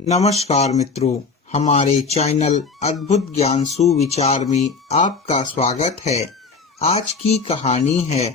नमस्कार मित्रों, हमारे चैनल अद्भुत ज्ञान सुविचार में आपका स्वागत है। आज की कहानी है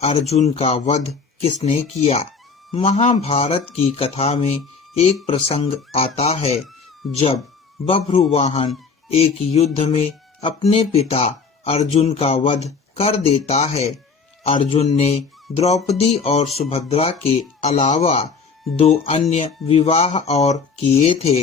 अर्जुन का वध किसने किया। महाभारत की कथा में एक प्रसंग आता है जब बभ्रुवाहन एक युद्ध में अपने पिता अर्जुन का वध कर देता है। अर्जुन ने द्रौपदी और सुभद्रा के अलावा 2 अन्य विवाह और किए थे।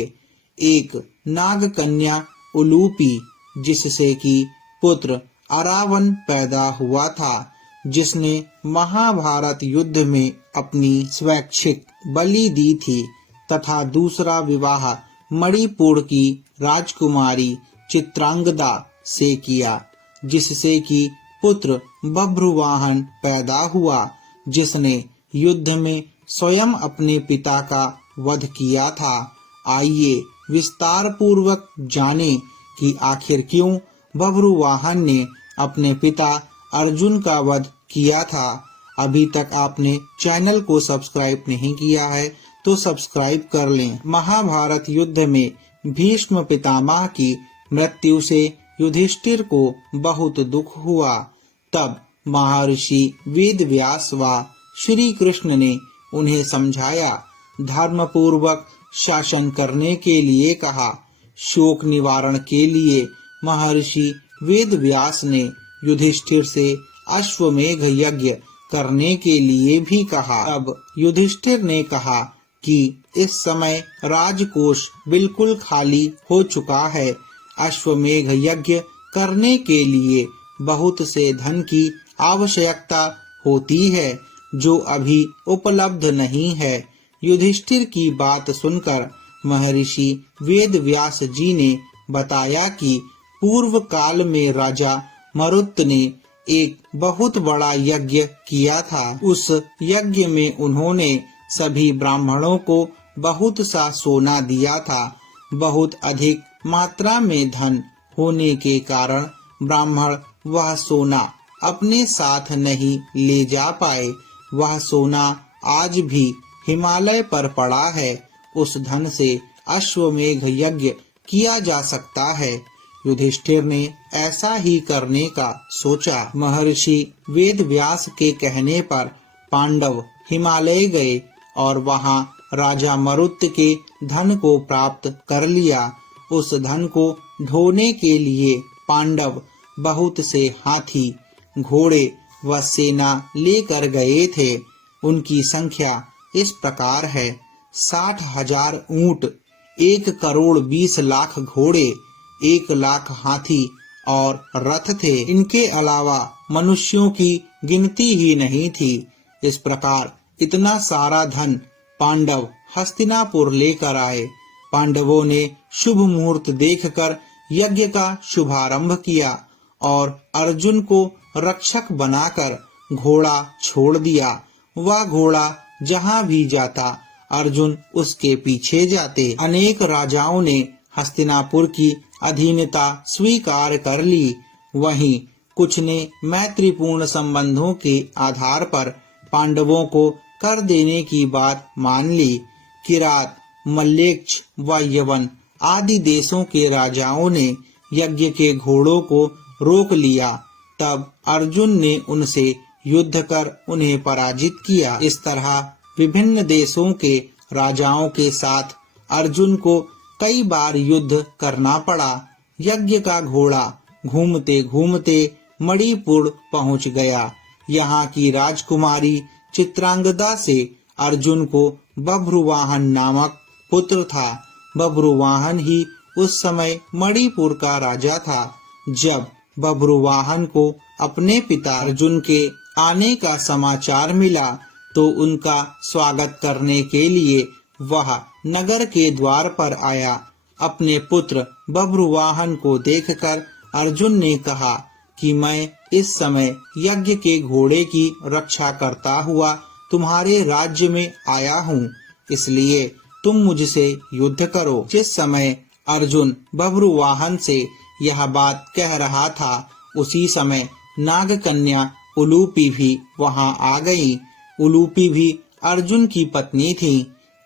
एक नाग कन्या उलूपी जिससे कि पुत्र अरावन पैदा हुआ था, जिसने महाभारत युद्ध में अपनी स्वैच्छिक बलि दी थी, तथा दूसरा विवाह मणिपुर की राजकुमारी चित्रांगदा से किया, जिससे कि पुत्र बभ्रुवाहन पैदा हुआ, जिसने युद्ध में स्वयं अपने पिता का वध किया था। आइए विस्तार पूर्वक जाने कि आखिर क्यों बभ्रुवाहन ने अपने पिता अर्जुन का वध किया था। अभी तक आपने चैनल को सब्सक्राइब नहीं किया है तो सब्सक्राइब कर लें। महाभारत युद्ध में भीष्म पितामह की मृत्यु से युधिष्ठिर को बहुत दुख हुआ। तब महर्षि वेदव्यास व श्री कृष्ण ने उन्हें समझाया, धर्म पूर्वक शासन करने के लिए कहा। शोक निवारण के लिए महर्षि वेदव्यास ने युधिष्ठिर से अश्वमेध यज्ञ करने के लिए भी कहा। अब युधिष्ठिर ने कहा कि इस समय राजकोष बिल्कुल खाली हो चुका है। अश्वमेध यज्ञ करने के लिए बहुत से धन की आवश्यकता होती है, जो अभी उपलब्ध नहीं है। युधिष्ठिर की बात सुनकर महर्षि वेदव्यास जी ने बताया कि पूर्व काल में राजा मरुत ने एक बहुत बड़ा यज्ञ किया था। उस यज्ञ में उन्होंने सभी ब्राह्मणों को बहुत सा सोना दिया था। बहुत अधिक मात्रा में धन होने के कारण ब्राह्मण वह सोना अपने साथ नहीं ले जा पाए। वह सोना आज भी हिमालय पर पड़ा है। उस धन से अश्वमेध यज्ञ किया जा सकता है। युधिष्ठिर ने ऐसा ही करने का सोचा। महर्षि वेदव्यास के कहने पर पांडव हिमालय गए और वहां राजा मरुत के धन को प्राप्त कर लिया। उस धन को ढोने के लिए पांडव बहुत से हाथी, घोड़े व सेना लेकर गए थे। उनकी संख्या इस प्रकार है: 60,000 ऊंट, 1,20,00,000 घोड़े, 1,00,000 हाथी और रथ थे। इनके अलावा मनुष्यों की गिनती ही नहीं थी। इस प्रकार इतना सारा धन पांडव हस्तिनापुर लेकर आए। पांडवों ने शुभ मुहूर्त देखकर यज्ञ का शुभारंभ किया और अर्जुन को रक्षक बनाकर घोड़ा छोड़ दिया। वह घोड़ा जहाँ भी जाता अर्जुन उसके पीछे जाते। अनेक राजाओं ने हस्तिनापुर की अधीनता स्वीकार कर ली। वहीं कुछ ने मैत्रीपूर्ण संबंधों के आधार पर पांडवों को कर देने की बात मान ली। किरात, मल्लेच्छ व यवन आदि देशों के राजाओं ने यज्ञ के घोड़ों को रोक लिया। तब अर्जुन ने उनसे युद्ध कर उन्हें पराजित किया। इस तरह विभिन्न देशों के राजाओं के साथ अर्जुन को कई बार युद्ध करना पड़ा। यज्ञ का घोड़ा घूमते घूमते मणिपुर पहुंच गया। यहाँ की राजकुमारी चित्रांगदा से अर्जुन को बभ्रुवाहन नामक पुत्र था। बभ्रुवाहन ही उस समय मणिपुर का राजा था। जब बभ्रुवाहन को अपने पिता अर्जुन के आने का समाचार मिला तो उनका स्वागत करने के लिए वह नगर के द्वार पर आया। अपने पुत्र बभ्रुवाहन को देखकर अर्जुन ने कहा कि मैं इस समय यज्ञ के घोड़े की रक्षा करता हुआ तुम्हारे राज्य में आया हूँ, इसलिए तुम मुझसे युद्ध करो। जिस समय अर्जुन बभ्रुवाहन से यह बात कह रहा था, उसी समय नाग कन्या उलूपी भी वहां आ गई। उलूपी भी अर्जुन की पत्नी थी।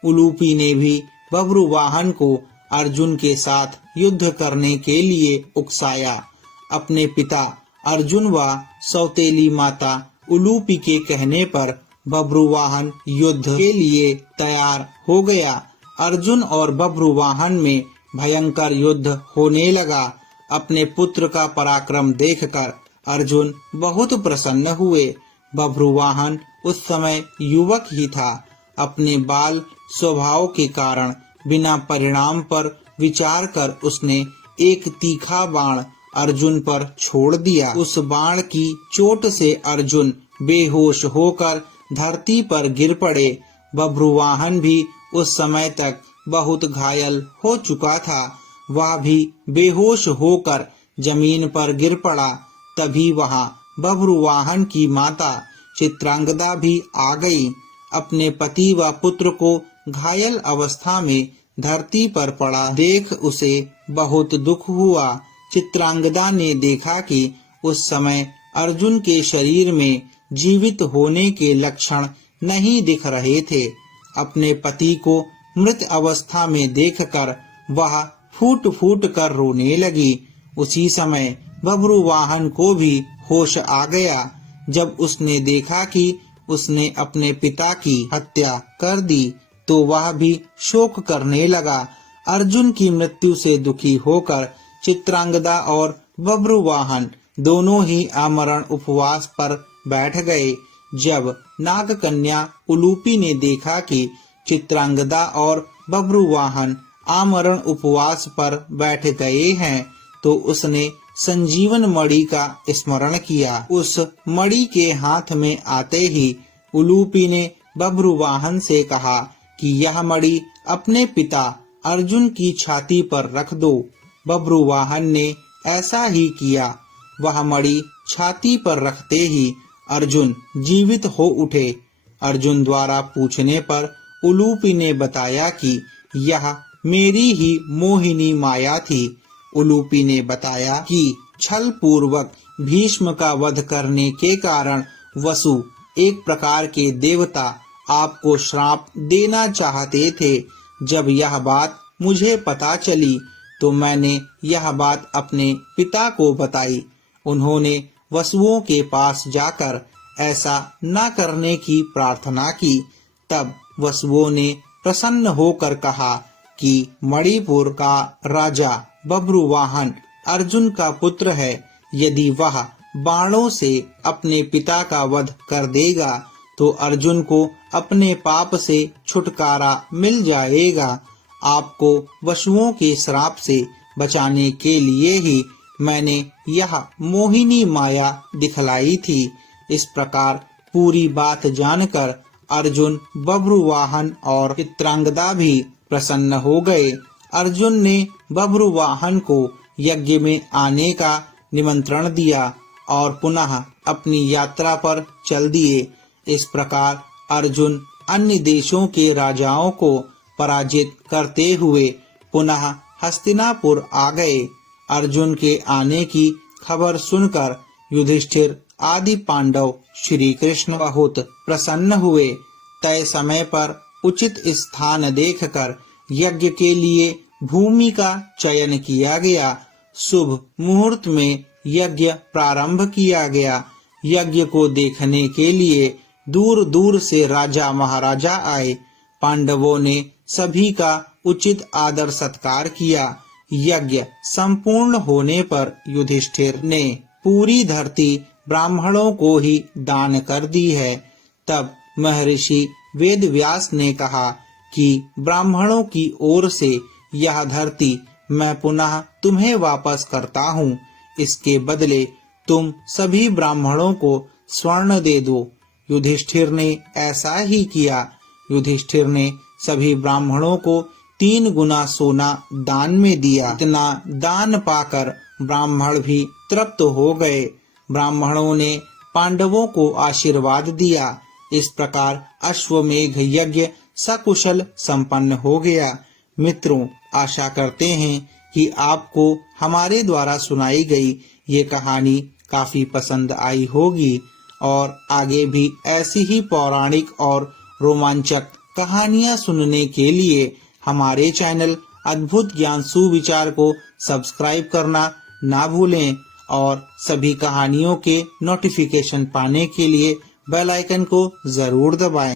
उलूपी ने भी बब्रुवाहन को अर्जुन के साथ युद्ध करने के लिए उकसाया। अपने पिता अर्जुन व सौतेली माता उलूपी के कहने पर बब्रुवाहन युद्ध के लिए तैयार हो गया। अर्जुन और बब्रुवाहन में भयंकर युद्ध होने लगा। अपने पुत्र का पराक्रम देखकर अर्जुन बहुत प्रसन्न हुए। बब्रुवाहन उस समय युवक ही था। अपने बाल स्वभाव के कारण बिना परिणाम पर विचार कर उसने एक तीखा बाण अर्जुन पर छोड़ दिया। उस बाण की चोट से अर्जुन बेहोश होकर धरती पर गिर पड़े। बब्रुवाहन भी उस समय तक बहुत घायल हो चुका था। वह भी बेहोश होकर जमीन पर गिर पड़ा। तभी वहां बब्रुवाहन की माता चित्रांगदा भी आ गई। अपने पति व पुत्र को घायल अवस्था में धरती पर पड़ा देख उसे बहुत दुख हुआ। चित्रांगदा ने देखा कि उस समय अर्जुन के शरीर में जीवित होने के लक्षण नहीं दिख रहे थे। अपने पति को मृत अवस्था में देखकर वह फूट फूट कर रोने लगी। उसी समय बब्रुवाहन को भी होश आ गया। जब उसने देखा कि उसने अपने पिता की हत्या कर दी तो वह भी शोक करने लगा। अर्जुन की मृत्यु से दुखी होकर चित्रांगदा और बब्रुवाहन दोनों ही आमरण उपवास पर बैठ गए। जब नागकन्या उलूपी ने देखा कि चित्रांगदा और बब्रुवाहन आमरण उपवास पर बैठ गए हैं तो उसने संजीवन मणि का स्मरण किया। उस मणि के हाथ में आते ही उलूपी ने बब्रुवाहन से कहा कि यह मणि अपने पिता अर्जुन की छाती पर रख दो। बब्रुवाहन ने ऐसा ही किया। वह मणि छाती पर रखते ही अर्जुन जीवित हो उठे। अर्जुन द्वारा पूछने पर उलूपी ने बताया कि यह मेरी ही मोहिनी माया थी। उलूपी ने बताया कि छल पूर्वक भीष्म का वध करने के कारण वसु एक प्रकार के देवता आपको श्राप देना चाहते थे। जब यह बात मुझे पता चली तो मैंने यह बात अपने पिता को बताई। उन्होंने वसुओं के पास जाकर ऐसा न करने की प्रार्थना की। तब वसुओं ने प्रसन्न होकर कहा कि मणिपुर का राजा बब्रुवाहन अर्जुन का पुत्र है। यदि वह बाणों से अपने पिता का वध कर देगा तो अर्जुन को अपने पाप से छुटकारा मिल जाएगा। आपको वसुओं के श्राप से बचाने के लिए ही मैंने यह मोहिनी माया दिखलाई थी। इस प्रकार पूरी बात जानकर अर्जुन, बब्रुवाहन और चित्रांगदा भी प्रसन्न हो गए। अर्जुन ने बब्रुवाहन को यज्ञ में आने का निमंत्रण दिया और पुनः अपनी यात्रा पर चल दिए। इस प्रकार अर्जुन अन्य देशों के राजाओं को पराजित करते हुए पुनः हस्तिनापुर आ गए। अर्जुन के आने की खबर सुनकर युधिष्ठिर आदि पांडव श्री कृष्ण बहुत प्रसन्न हुए। तय समय पर उचित स्थान देखकर यज्ञ के लिए भूमि का चयन किया गया। शुभ मुहूर्त में यज्ञ प्रारंभ किया गया। यज्ञ को देखने के लिए दूर दूर से राजा महाराजा आए। पांडवों ने सभी का उचित आदर सत्कार किया। यज्ञ संपूर्ण होने पर युधिष्ठिर ने पूरी धरती ब्राह्मणों को ही दान कर दी है। तब महर्षि वेदव्यास ने कहा कि ब्राह्मणों की ओर से यह धरती मैं पुनः तुम्हें वापस करता हूँ। इसके बदले तुम सभी ब्राह्मणों को स्वर्ण दे दो। युधिष्ठिर ने ऐसा ही किया। युधिष्ठिर ने सभी ब्राह्मणों को 3 गुना सोना दान में दिया। इतना दान पाकर ब्राह्मण भी तृप्त हो गए। ब्राह्मणों ने पांडवों को आशीर्वाद दिया। इस प्रकार अश्वमेघ यज्ञ सकुशल संपन्न हो गया। मित्रों, आशा करते हैं कि आपको हमारे द्वारा सुनाई गई ये कहानी काफी पसंद आई होगी और आगे भी ऐसी ही पौराणिक और रोमांचक कहानियां सुनने के लिए हमारे चैनल अद्भुत ज्ञान सुविचार को सब्सक्राइब करना ना भूलें और सभी कहानियों के नोटिफिकेशन पाने के लिए बेल आइकन को जरूर दबाएं।